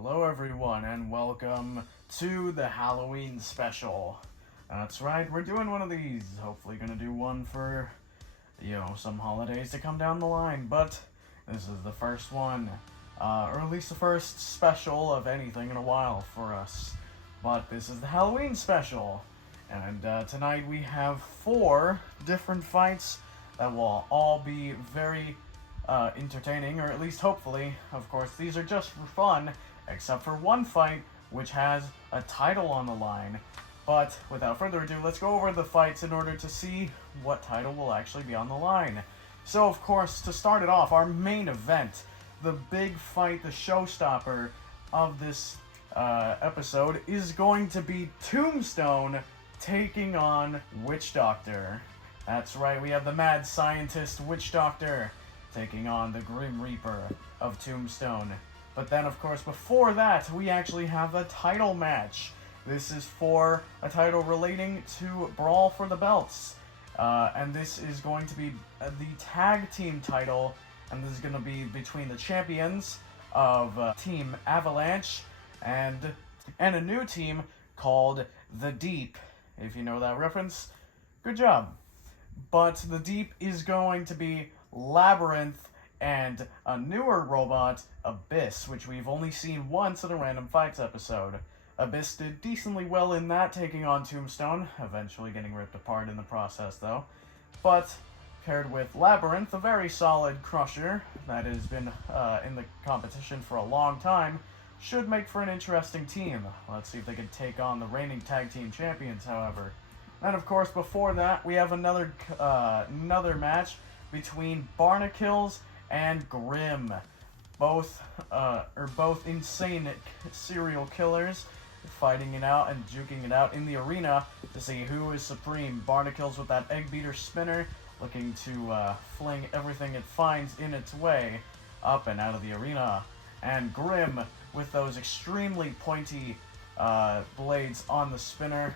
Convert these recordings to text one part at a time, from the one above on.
Hello everyone and welcome to the Halloween special. That's right, we're doing one of these. Hopefully gonna do one for, some holidays to come down the line, but this is the first one. Or at least the first special of anything in a while for us. But this is the Halloween special. And tonight we have 4 different fights that will all be very entertaining, or at least hopefully. Of course, these are just for fun, except for one fight which has a title on the line. But without further ado, let's go over the fights in order to see what title will actually be on the line. So of course, to start it off, our main event, the big fight, the showstopper of this episode, is going to be Tombstone taking on Witch Doctor. That's right, we have the mad scientist Witch Doctor taking on the Grim Reaper of Tombstone. But then, of course, before that, we actually have a title match. This is for a title relating to Brawl for the Belts. And this is going to be the tag team title, and this is going to be between the champions of Team Avalanche and a new team called The Deep. If you know that reference, good job. But The Deep is going to be Labyrinth and a newer robot, Abyss, which we've only seen once in a Random Fights episode. Abyss did decently well in that, taking on Tombstone, eventually getting ripped apart in the process though. But paired with Labyrinth, a very solid crusher that has been in the competition for a long time, should make for an interesting team. Let's see if they can take on the reigning tag team champions, however. And of course, before that, we have another match between Barnacles and Grimm. Both insane serial killers fighting it out and juking it out in the arena to see who is supreme. Barnacles with that egg beater spinner, looking to fling everything it finds in its way up and out of the arena. And Grimm with those extremely pointy blades on the spinner.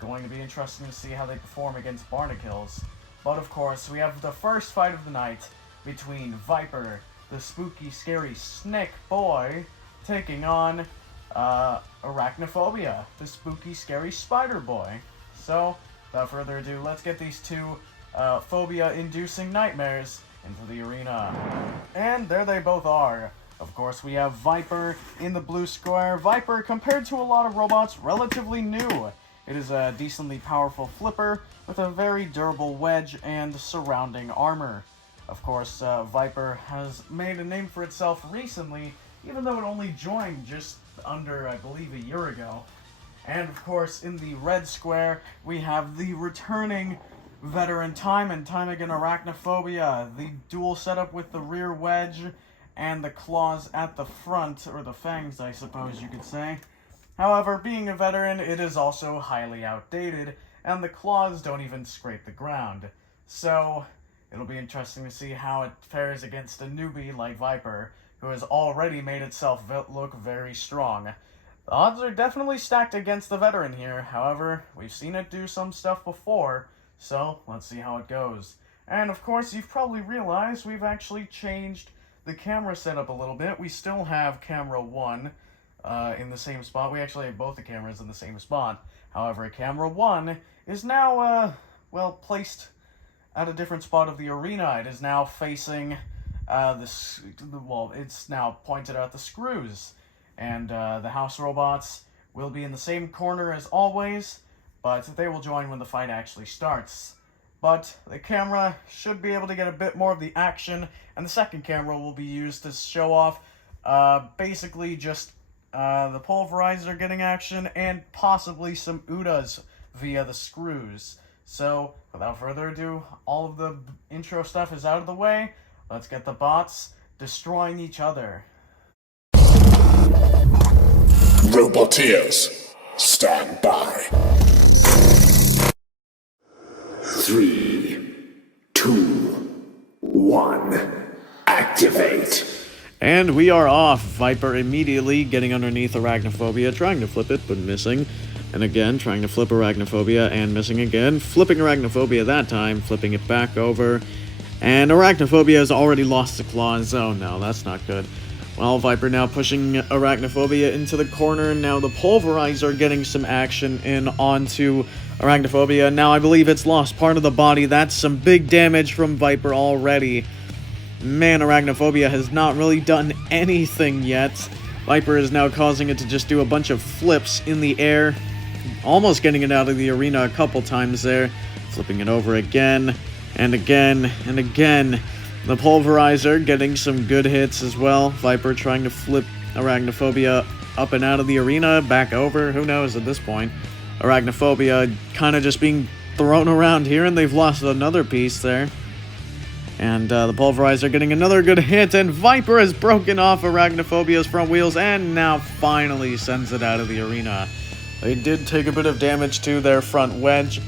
Going to be interesting to see how they perform against Barnacles. But of course, we have the first fight of the night between Viper, the spooky, scary snake boy, taking on Arachnophobia, the spooky, scary spider boy. So, without further ado, let's get these two phobia-inducing nightmares into the arena. And there they both are. Of course, we have Viper in the blue square. Viper, compared to a lot of robots, relatively new. It is a decently powerful flipper with a very durable wedge and surrounding armor. Of course, Viper has made a name for itself recently, even though it only joined just under, I believe, a year ago. And of course, in the red square, we have the returning veteran time and time again Arachnophobia, the dual setup with the rear wedge and the claws at the front, or the fangs, I suppose you could say. However, being a veteran, it is also highly outdated, and the claws don't even scrape the ground. So, it'll be interesting to see how it fares against a newbie like Viper, who has already made itself look very strong. The odds are definitely stacked against the veteran here. However, we've seen it do some stuff before, so let's see how it goes. And of course, you've probably realized we've actually changed the camera setup a little bit. We still have camera 1 in the same spot. We actually have both the cameras in the same spot. However, camera 1 is now, placed at a different spot of the arena. It is now facing it's now pointed at the screws. And the house robots will be in the same corner as always, but they will join when the fight actually starts. But the camera should be able to get a bit more of the action, and the second camera will be used to show off basically just the pulverizer getting action and possibly some UDAs via the screws. So, without further ado, all of the intro stuff is out of the way. Let's get the bots destroying each other. Roboteers, stand by. 3, 2, 1, activate. And we are off. Viper immediately getting underneath Arachnophobia, trying to flip it, but missing. And again, trying to flip Arachnophobia and missing again. Flipping Arachnophobia that time, flipping it back over. And Arachnophobia has already lost the claws. Oh no, that's not good. Well, Viper now pushing Arachnophobia into the corner. Now the Pulverizer getting some action in onto Arachnophobia. Now I believe it's lost part of the body. That's some big damage from Viper already. Man, Arachnophobia has not really done anything yet. Viper is now causing it to just do a bunch of flips in the air. Almost getting it out of the arena a couple times there. Flipping it over again, and again, and again. The Pulverizer getting some good hits as well. Viper trying to flip Arachnophobia up and out of the arena, back over. Who knows at this point. Arachnophobia kind of just being thrown around here, and they've lost another piece there. And the Pulverizer getting another good hit, and Viper has broken off Arachnophobia's front wheels, and now finally sends it out of the arena. They did take a bit of damage to their front wedge,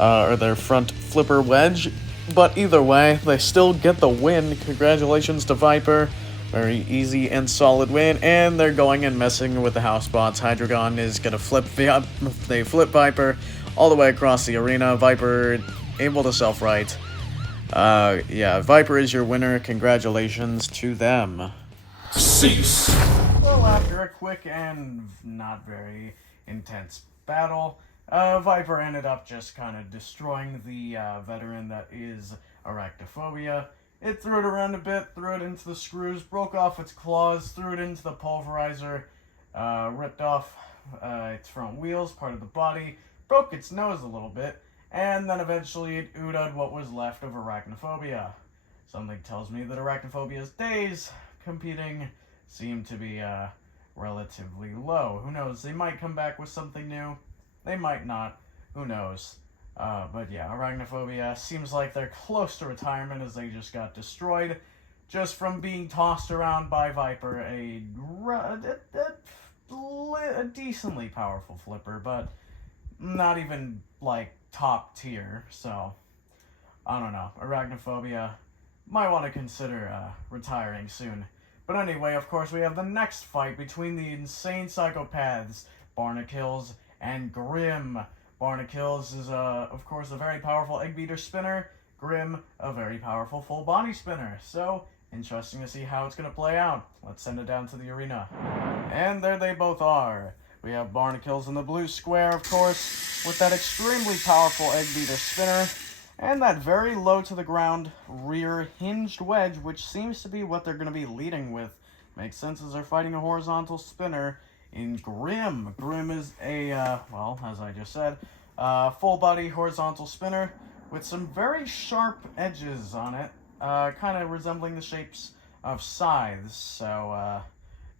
or their front flipper wedge, but either way, they still get the win. Congratulations to Viper. Very easy and solid win, and they're going and messing with the house bots. Hydreigon is gonna flip they flip Viper all the way across the arena. Viper able to self-right. Yeah, Viper is your winner. Congratulations to them. Cease. Well, after a quick and not very intense battle, Viper ended up just kind of destroying the veteran that is Arachnophobia. It threw it around a bit, threw it into the screws, broke off its claws, threw it into the Pulverizer, ripped off its front wheels, part of the body, broke its nose a little bit, and then eventually it ooded what was left of Arachnophobia. Something tells me that Arachnophobia's days competing seem to be relatively low. Who knows? They might come back with something new. They might not. Who knows? But yeah, Arachnophobia seems like they're close to retirement as they just got destroyed just from being tossed around by Viper, a decently powerful flipper, but not even, like, top tier, so I don't know. Arachnophobia might want to consider retiring soon. But anyway, of course, we have the next fight between the insane psychopaths, Barnacles and Grim. Barnacles is, of course, a very powerful egg beater spinner. Grim, a very powerful full body spinner. So, interesting to see how it's going to play out. Let's send it down to the arena. And there they both are. We have Barnacles in the blue square, of course, with that extremely powerful egg beater spinner, and that very low to the ground rear hinged wedge, which seems to be what they're going to be leading with. Makes sense as they're fighting a horizontal spinner in Grim. Grim is a, well, as I just said, full body horizontal spinner with some very sharp edges on it, kind of resembling the shapes of scythes, so,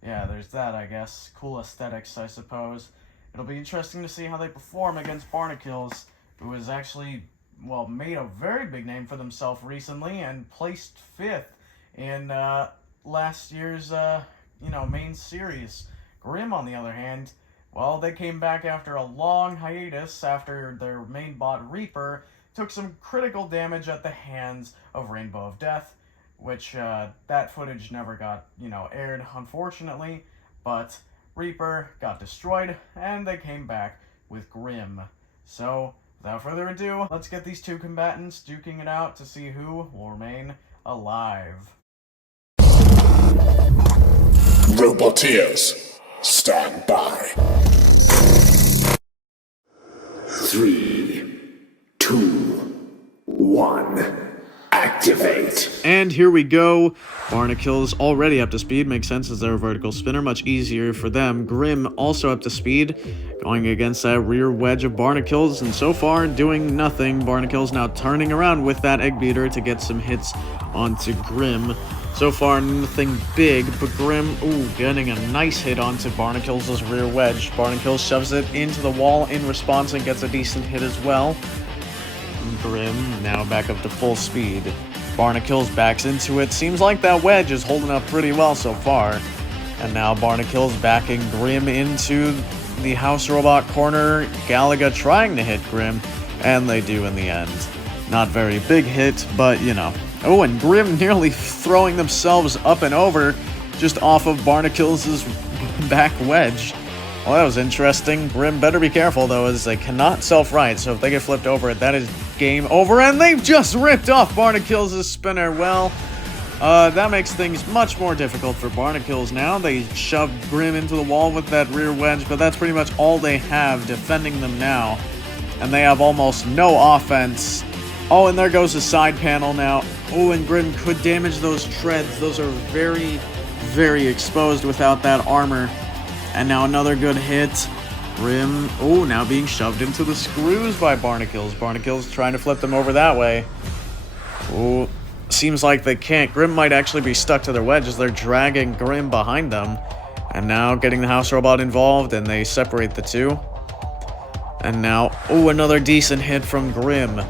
yeah, there's that, I guess. Cool aesthetics, I suppose. It'll be interesting to see how they perform against Barnacles, who has actually, well, made a very big name for themselves recently and placed 5th in last year's, main series. Grim, on the other hand, well, they came back after a long hiatus after their main bot Reaper took some critical damage at the hands of Rainbow of Death, which that footage never got, aired, unfortunately, but Reaper got destroyed, and they came back with Grim. So, without further ado, let's get these two combatants duking it out to see who will remain alive. Roboteers, stand by. 3, 2, 1. Activate. And here we go. Barnacles already up to speed. Makes sense as they're a vertical spinner. Much easier for them. Grim also up to speed. Going against that rear wedge of Barnacles. And so far, doing nothing. Barnacles now turning around with that egg beater to get some hits onto Grim. So far, nothing big. But Grim, getting a nice hit onto Barnacles' rear wedge. Barnacles shoves it into the wall in response and gets a decent hit as well. Grim now back up to full speed. Barnacles backs into it. Seems like that wedge is holding up pretty well so far. And now Barnacles backing Grim into the house robot corner. Galaga trying to hit Grim, and they do in the end. Not very big hit, but Oh, and Grim nearly throwing themselves up and over just off of Barnacles' back wedge. Well, that was interesting. Grim better be careful, though, as they cannot self-right, so if they get flipped over, that is game over, and they've just ripped off Barnacles' spinner. Well, That makes things much more difficult for Barnacles now. They shoved Grim into the wall with that rear wedge, but that's pretty much all they have defending them now. And they have almost no offense. Oh, and there goes the side panel now. Oh, and Grim could damage those treads. Those are very, very exposed without that armor. And now another good hit. Grim, oh, now being shoved into the screws by Barnacles. Barnacles trying to flip them over that way. Oh, seems like they can't. Grim might actually be stuck to their wedge as they're dragging Grim behind them. And now getting the house robot involved, and they separate the two. And now, oh, another decent hit from Grim.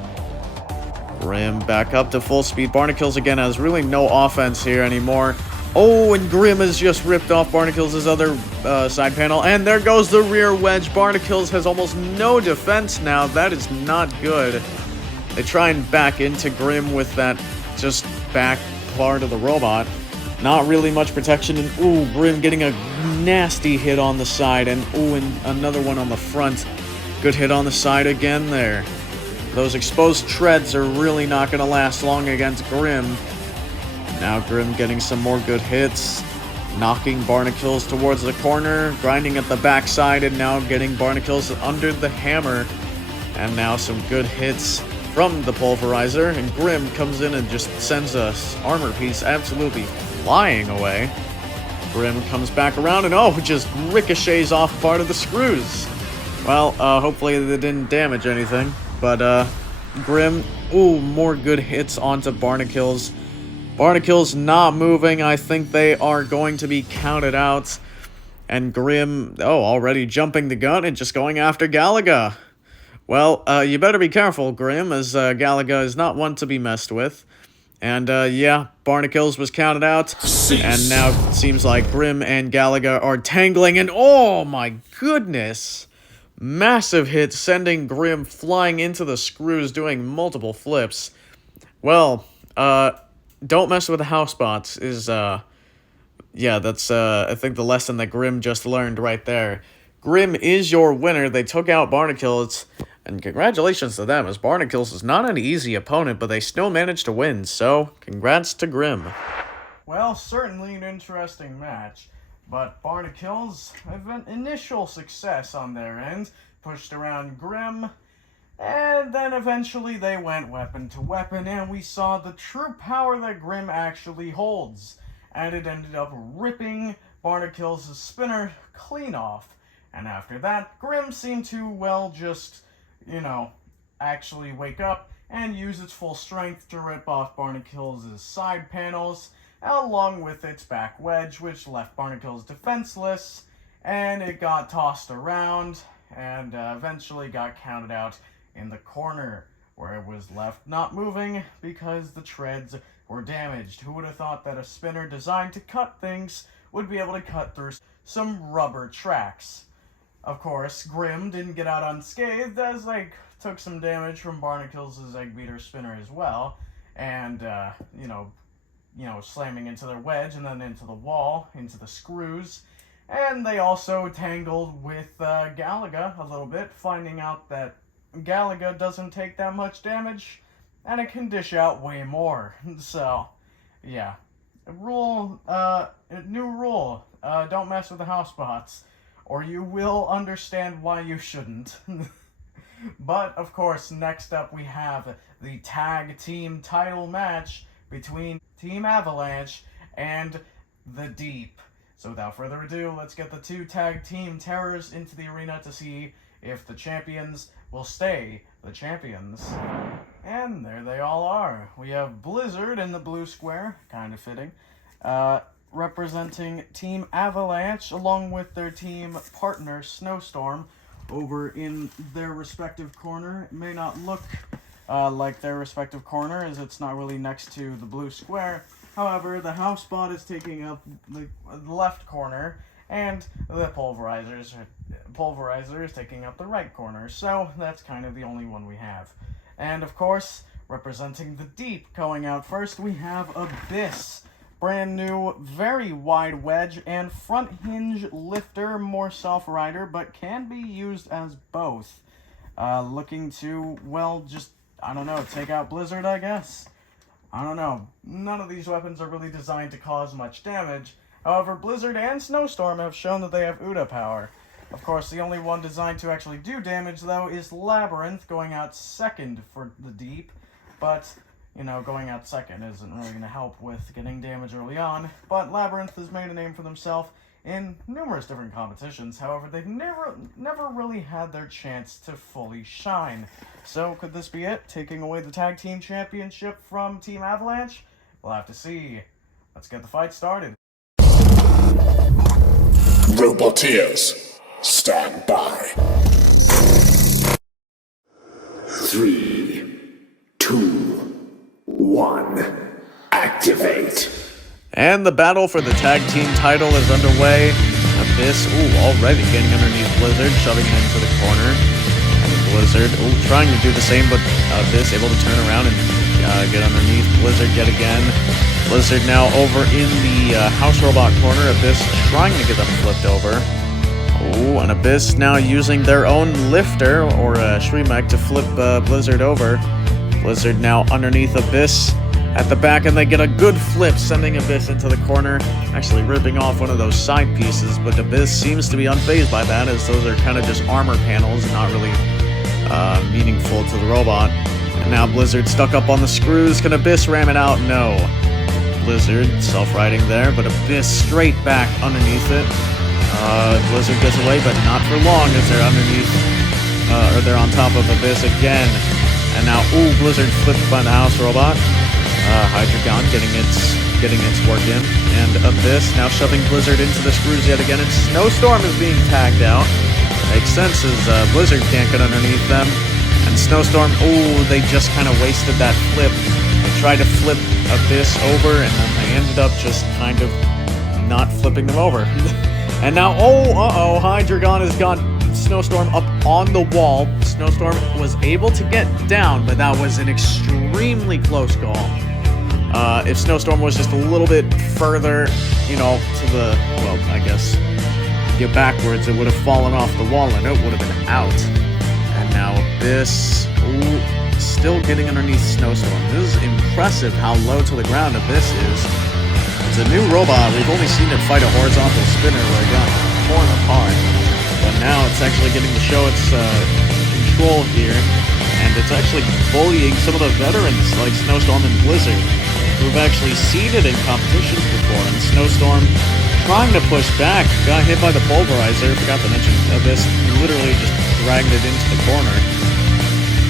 Grim back up to full speed. Barnacles again has really no offense here anymore. Oh, and Grim has just ripped off Barnacles' other side panel. And there goes the rear wedge. Barnacles has almost no defense now. That is not good. They try and back into Grim with that just back part of the robot. Not really much protection. And ooh, Grim getting a nasty hit on the side. And ooh, and another one on the front. Good hit on the side again there. Those exposed treads are really not going to last long against Grim. Now Grim getting some more good hits, knocking Barnacles towards the corner, grinding at the backside, and now getting Barnacles under the hammer. And now some good hits from the pulverizer, and Grim comes in and just sends a armor piece absolutely flying away. Grim comes back around and oh, just ricochets off part of the screws. Well, hopefully they didn't damage anything, but Grim, ooh, more good hits onto Barnacles. Barnacles not moving. I think they are going to be counted out. And Grim, oh, already jumping the gun and just going after Galaga. Well, you better be careful, Grim, as Galaga is not one to be messed with. And, yeah, Barnacles was counted out. And now it seems like Grim and Galaga are tangling. And, oh, my goodness. Massive hit, sending Grim flying into the screws, doing multiple flips. Well, don't mess with the housebots is, yeah, that's, I think the lesson that Grim just learned right there. Grim is your winner. They took out Barnacles, and congratulations to them, as Barnacles is not an easy opponent, but they still managed to win, so congrats to Grim. Well, certainly an interesting match, but Barnacles have an initial success on their end, pushed around Grim. And then eventually they went weapon to weapon, and we saw the true power that Grim actually holds. And it ended up ripping Barnacles' spinner clean off. And after that, Grim seemed to, well, just, you know, actually wake up and use its full strength to rip off Barnacles' side panels, along with its back wedge, which left Barnacles defenseless, and it got tossed around, and eventually got counted out in the corner, where it was left not moving because the treads were damaged. Who would have thought that a spinner designed to cut things would be able to cut through some rubber tracks? Of course, Grim didn't get out unscathed, as they took some damage from Barnacles' egg beater spinner as well, and, you know, slamming into their wedge and then into the wall, into the screws. And they also tangled with Galaga a little bit, finding out that Galaga doesn't take that much damage, and it can dish out way more. So, yeah. New rule, don't mess with the housebots, or you will understand why you shouldn't. But, of course, next up we have the tag team title match between Team Avalanche and The Deep. So without further ado, let's get the two tag team terrors into the arena to see if the champions will stay the champions. And there they all are. We have Blizzard in the blue square, kind of fitting, representing Team Avalanche, along with their team partner Snowstorm, over in their respective corner. It may not look like their respective corner, as it's not really next to the blue square. However, the housebot is taking up the left corner, and the pulverizer is taking up the right corner, so that's kind of the only one we have. And of course, representing the Deep, going out first, we have Abyss. Brand new, very wide wedge and front hinge lifter, more self-rider, but can be used as both. Looking to, well, just, I don't know, take out Blizzard, I guess. I don't know. None of these weapons are really designed to cause much damage. However, Blizzard and Snowstorm have shown that they have Uda power. Of course, the only one designed to actually do damage, though, is Labyrinth, going out second for the Deep. But, you know, going out second isn't really going to help with getting damage early on. But Labyrinth has made a name for themselves in numerous different competitions. However, they've never really had their chance to fully shine. So, could this be it? Taking away the Tag Team Championship from Team Avalanche? We'll have to see. Let's get the fight started. Roboteers, stand by. 3, 2, 1, activate. And the battle for the tag team title is underway. Abyss, already getting underneath Blizzard, shoving it into the corner. And Blizzard, trying to do the same, but Abyss able to turn around and get underneath Blizzard yet again. Blizzard now over in the House Robot corner. Abyss trying to get them flipped over. And Abyss now using their own lifter, or Shrimek, to flip Blizzard over. Blizzard now underneath Abyss at the back, and they get a good flip, sending Abyss into the corner, actually ripping off one of those side pieces, but Abyss seems to be unfazed by that, as those are kind of just armor panels and not really meaningful to the robot. And now Blizzard stuck up on the screws. Can Abyss ram it out? No. Blizzard self-riding there, but Abyss straight back underneath it. Blizzard gets away, but not for long, as they're underneath, or they're on top of Abyss again. And now, Blizzard flipped by the House Robot. Hydreigon getting its work in, and Abyss now shoving Blizzard into the screws yet again, and Snowstorm is being tagged out. Makes sense, as Blizzard can't get underneath them, and Snowstorm, they just kind of wasted that flip. They tried to flip Abyss over, and then they ended up just kind of not flipping them over. And now, Hydreigon has got Snowstorm up on the wall. Snowstorm was able to get down, but that was an extremely close call. If Snowstorm was just a little bit further, to the, I guess, backwards, it would have fallen off the wall and it would have been out. And now Abyss, still getting underneath Snowstorm. This is impressive how low to the ground Abyss is. It's a new robot. We've only seen it fight a horizontal spinner where it got torn apart. But now it's actually getting to show its control here. And it's actually bullying some of the veterans like Snowstorm and Blizzard, who've actually seeded in competitions before. And Snowstorm trying to push back, got hit by the pulverizer. Forgot to mention, Abyss literally just dragged it into the corner.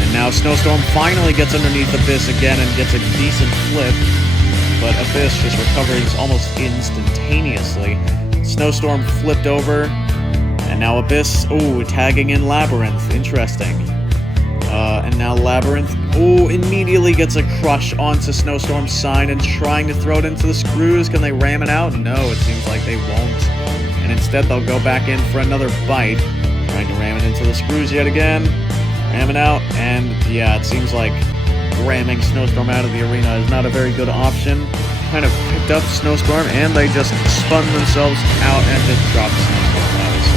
And now Snowstorm finally gets underneath Abyss again and gets a decent flip. But Abyss just recovers almost instantaneously. Snowstorm flipped over. And now Abyss, tagging in Labyrinth. Interesting. And now Labyrinth, immediately gets a crush onto Snowstorm's side and trying to throw it into the screws. Can they ram it out? No, it seems like they won't. And instead they'll go back in for another bite. Trying to ram it into the screws yet again. Ram it out, and yeah, it seems like ramming Snowstorm out of the arena is not a very good option. Kind of picked up Snowstorm, and they just spun themselves out and just dropped Snowstorm. That was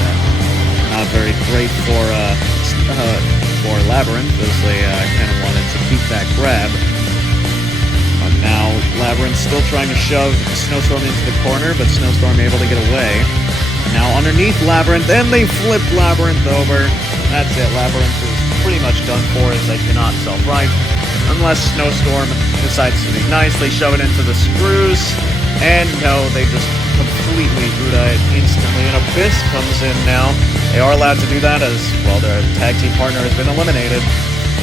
not very great for Labyrinth, as they kind of wanted to keep that grab. But now Labyrinth's still trying to shove Snowstorm into the corner, but Snowstorm able to get away. And now underneath Labyrinth, and they flip Labyrinth over. That's it, Labyrinth is pretty much done for, as they cannot self-right. Unless Snowstorm decides to be nice, they shove it into the screws, and no, they just completely Uda it instantly, and Abyss comes in now. They are allowed to do that, as, their tag team partner has been eliminated.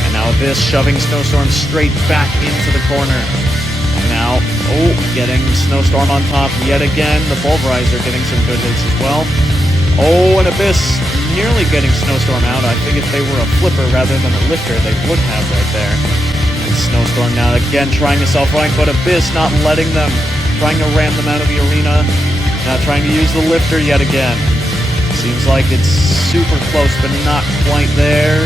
And now Abyss shoving Snowstorm straight back into the corner. And now, getting Snowstorm on top yet again. The Pulverizer getting some good hits as well. And Abyss nearly getting Snowstorm out. I think if they were a flipper rather than a lifter, they would have right there. And Snowstorm now again trying to self-right, but Abyss not letting them. Trying to ram them out of the arena. Now trying to use the lifter yet again. Seems like it's super close, but not quite there.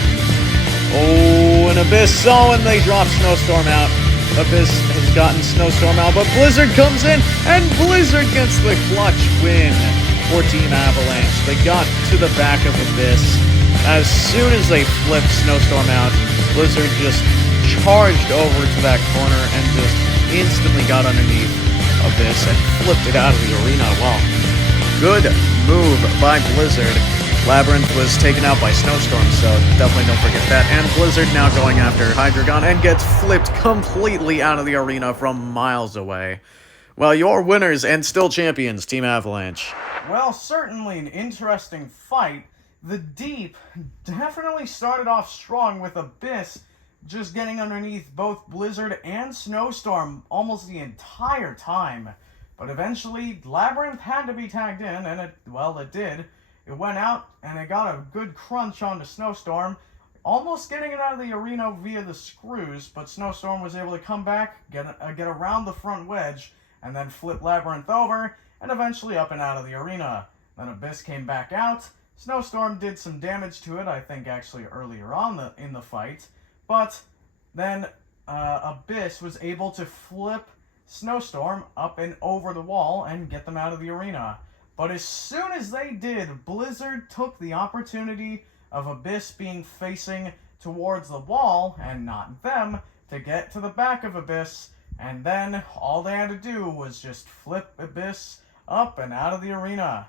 And Abyss, and they drop Snowstorm out. Abyss has gotten Snowstorm out, but Blizzard comes in, and Blizzard gets the clutch win for Team Avalanche. They got to the back of Abyss. As soon as they flipped Snowstorm out, Blizzard just charged over to that corner and just instantly got underneath Abyss and flipped it out of the arena. Wow. Good move by Blizzard. Labyrinth was taken out by Snowstorm, so definitely don't forget that. And Blizzard now going after Hydreigon and gets flipped completely out of the arena from miles away. Well, your winners and still champions, Team Avalanche. Well, certainly an interesting fight. The Deep definitely started off strong with Abyss just getting underneath both Blizzard and Snowstorm almost the entire time. But eventually, Labyrinth had to be tagged in, and it did. It went out, and it got a good crunch onto Snowstorm, almost getting it out of the arena via the screws, but Snowstorm was able to come back, get around the front wedge, and then flip Labyrinth over, and eventually up and out of the arena. Then Abyss came back out. Snowstorm did some damage to it, I think actually earlier on in the fight, but then Abyss was able to flip Snowstorm up and over the wall and get them out of the arena. But as soon as they did, Blizzard took the opportunity of Abyss being facing towards the wall, and not them, to get to the back of Abyss, and then all they had to do was just flip Abyss up and out of the arena.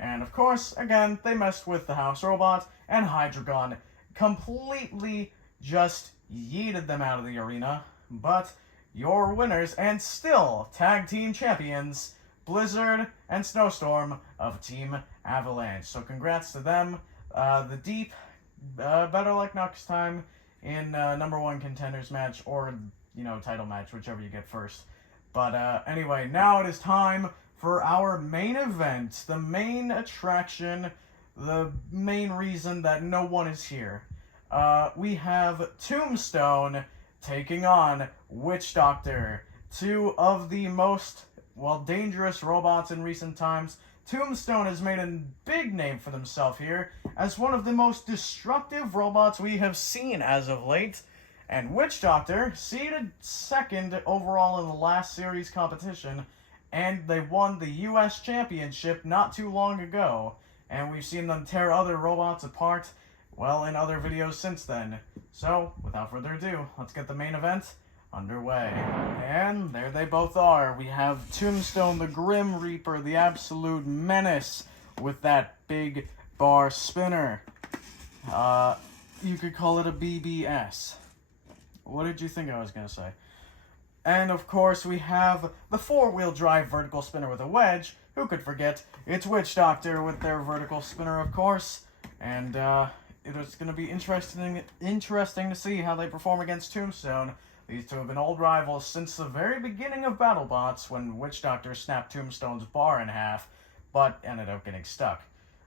And of course, again, they messed with the House Robot, and Hydreigon completely just yeeted them out of the arena. But your winners and still tag team champions, Blizzard and Snowstorm of Team Avalanche. So congrats to them. The Deep, better luck next time in #1 contenders match, or, title match, whichever you get first. But anyway, now it is time for our main event, the main attraction, the main reason that no one is here. We have Tombstone taking on Witch Doctor, two of the most, dangerous robots in recent times. Tombstone has made a big name for themselves here as one of the most destructive robots we have seen as of late. And Witch Doctor seeded second overall in the last series competition, and they won the US Championship not too long ago. And we've seen them tear other robots apart, in other videos since then. So, without further ado, let's get the main event underway. And there they both are. We have Tombstone, the Grim Reaper, the absolute menace with that big bar spinner. You could call it a BBS. What did you think I was gonna say? And of course we have the four-wheel drive vertical spinner with a wedge. Who could forget? It's Witch Doctor with their vertical spinner, of course. And it is going to be interesting to see how they perform against Tombstone. These two have been old rivals since the very beginning of Battlebots, when Witch Doctor snapped Tombstone's bar in half, but ended up getting stuck.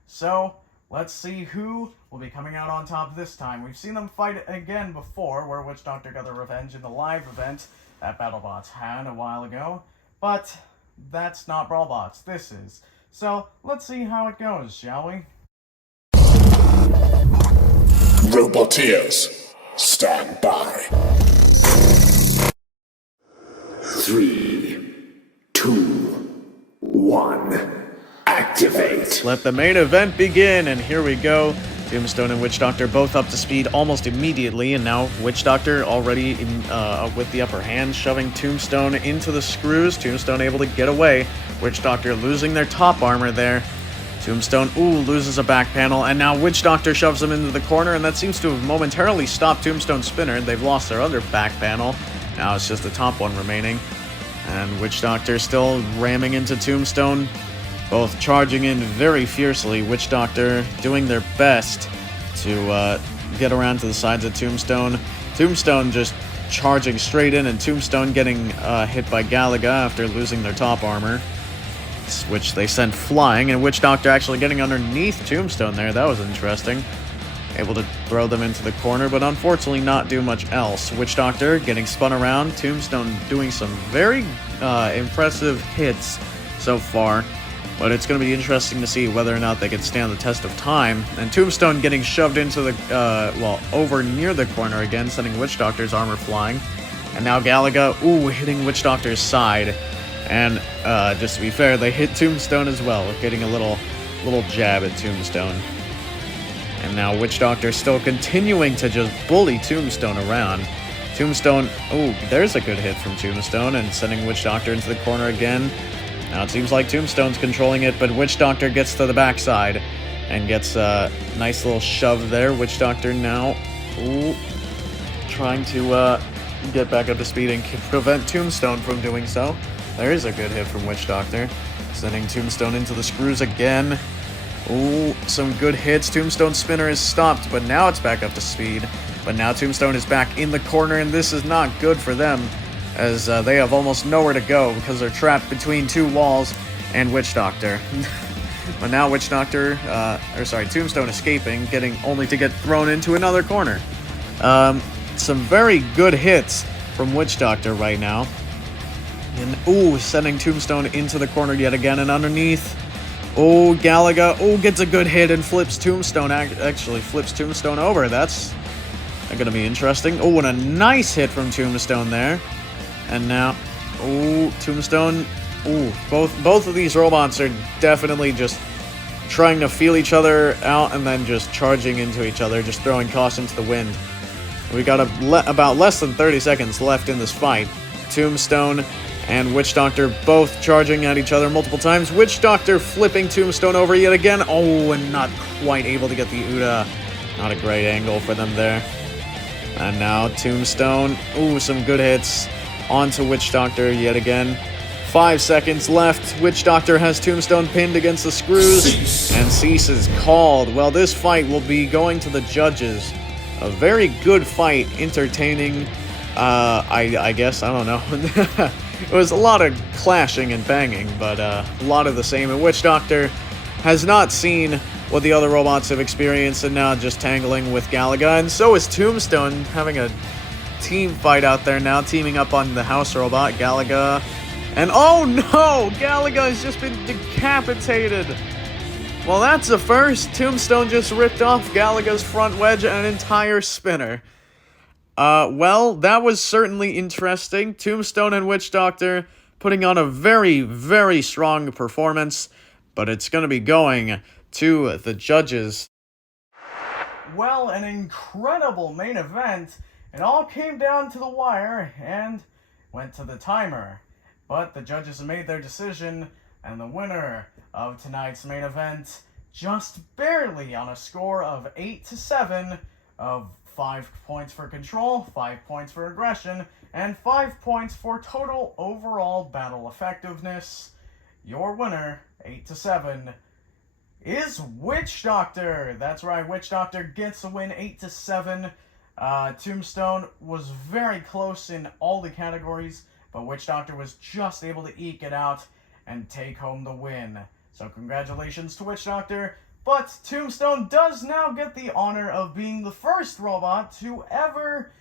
So, let's see who will be coming out on top this time. We've seen them fight again before, where Witch Doctor got their revenge in the live event that Battlebots had a while ago, but that's not Brawlbots, this is. So, let's see how it goes, shall we? Roboteers, stand by. 3, 2, 1, activate. Let the main event begin, and here we go. Tombstone and Witch Doctor both up to speed almost immediately, and now Witch Doctor already with the upper hand, shoving Tombstone into the screws. Tombstone able to get away. Witch Doctor losing their top armor there. Tombstone, loses a back panel, and now Witch Doctor shoves him into the corner, and that seems to have momentarily stopped Tombstone's spinner. They've lost their other back panel. Now it's just the top one remaining. And Witch Doctor still ramming into Tombstone, both charging in very fiercely. Witch Doctor doing their best to get around to the sides of Tombstone. Tombstone just charging straight in, and Tombstone getting hit by Galaga after losing their top armor, which they sent flying, and Witch Doctor actually getting underneath Tombstone there. That was interesting. Able to throw them into the corner, but unfortunately not do much else. Witch Doctor getting spun around. Tombstone doing some very impressive hits so far, but it's going to be interesting to see whether or not they can stand the test of time. And Tombstone getting shoved into the, over near the corner again, sending Witch Doctor's armor flying. And now Galaga, hitting Witch Doctor's side. And just to be fair, they hit Tombstone as well, getting a little jab at Tombstone. And now Witch Doctor still continuing to just bully Tombstone around. Tombstone, oh, there's a good hit from Tombstone, and sending Witch Doctor into the corner again. Now it seems like Tombstone's controlling it, but Witch Doctor gets to the backside and gets a nice little shove there. Witch Doctor now, ooh, trying to get back up to speed and prevent Tombstone from doing so. There is a good hit from Witch Doctor, sending Tombstone into the screws again. Ooh, some good hits. Tombstone spinner is stopped, but now it's back up to speed. But now Tombstone is back in the corner, and this is not good for them, as they have almost nowhere to go because they're trapped between two walls and Witch Doctor. But now Witch Doctor, Tombstone escaping, only to get thrown into another corner. Some very good hits from Witch Doctor right now. And, ooh, sending Tombstone into the corner yet again, and underneath. Oh, Galaga, oh, gets a good hit and flips Tombstone, actually flips Tombstone over. That's going to be interesting. Oh, and a nice hit from Tombstone there. And now, oh, Tombstone, oh, both of these robots are definitely just trying to feel each other out and then just charging into each other, just throwing caution to the wind. We got about less than 30 seconds left in this fight. Tombstone and Witch Doctor both charging at each other multiple times. Witch Doctor flipping Tombstone over yet again. Oh, and not quite able to get the Uda. Not a great angle for them there. And now Tombstone. Ooh, some good hits onto Witch Doctor yet again. 5 seconds left. Witch Doctor has Tombstone pinned against the screws. And cease is called. Well, this fight will be going to the judges. A very good fight. Entertaining. I guess. I don't know. It was a lot of clashing and banging, but a lot of the same. And Witch Doctor has not seen what the other robots have experienced, and now just tangling with Galaga. And so is Tombstone, having a team fight out there now, teaming up on the house robot, Galaga. And oh no! Galaga has just been decapitated! Well, that's a first. Tombstone just ripped off Galaga's front wedge and an entire spinner. Well, that was certainly interesting. Tombstone and Witch Doctor putting on a very, very strong performance, but it's going to be going to the judges. Well, an incredible main event. It all came down to the wire and went to the timer. But the judges made their decision, and the winner of tonight's main event, just barely on a score of 8-7, of 5 points for control, 5 points for aggression, and 5 points for total overall battle effectiveness. Your winner, 8-7, is Witch Doctor. That's right, Witch Doctor gets the win, 8-7. Tombstone was very close in all the categories, but Witch Doctor was just able to eke it out and take home the win. So congratulations to Witch Doctor. But Tombstone does now get the honor of being the first robot to ever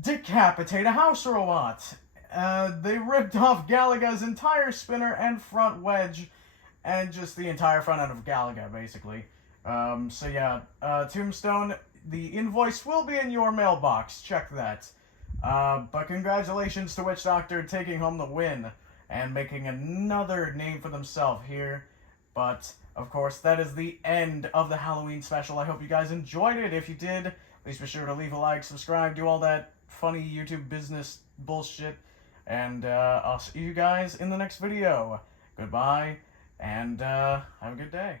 decapitate a house robot. They ripped off Galaga's entire spinner and front wedge, and just the entire front end of Galaga, basically. So yeah, Tombstone, the invoice will be in your mailbox. Check that. But congratulations to Witch Doctor taking home the win and making another name for themselves here. But of course, that is the end of the Halloween special. I hope you guys enjoyed it. If you did, please be sure to leave a like, subscribe, do all that funny YouTube business bullshit. And I'll see you guys in the next video. Goodbye, and have a good day.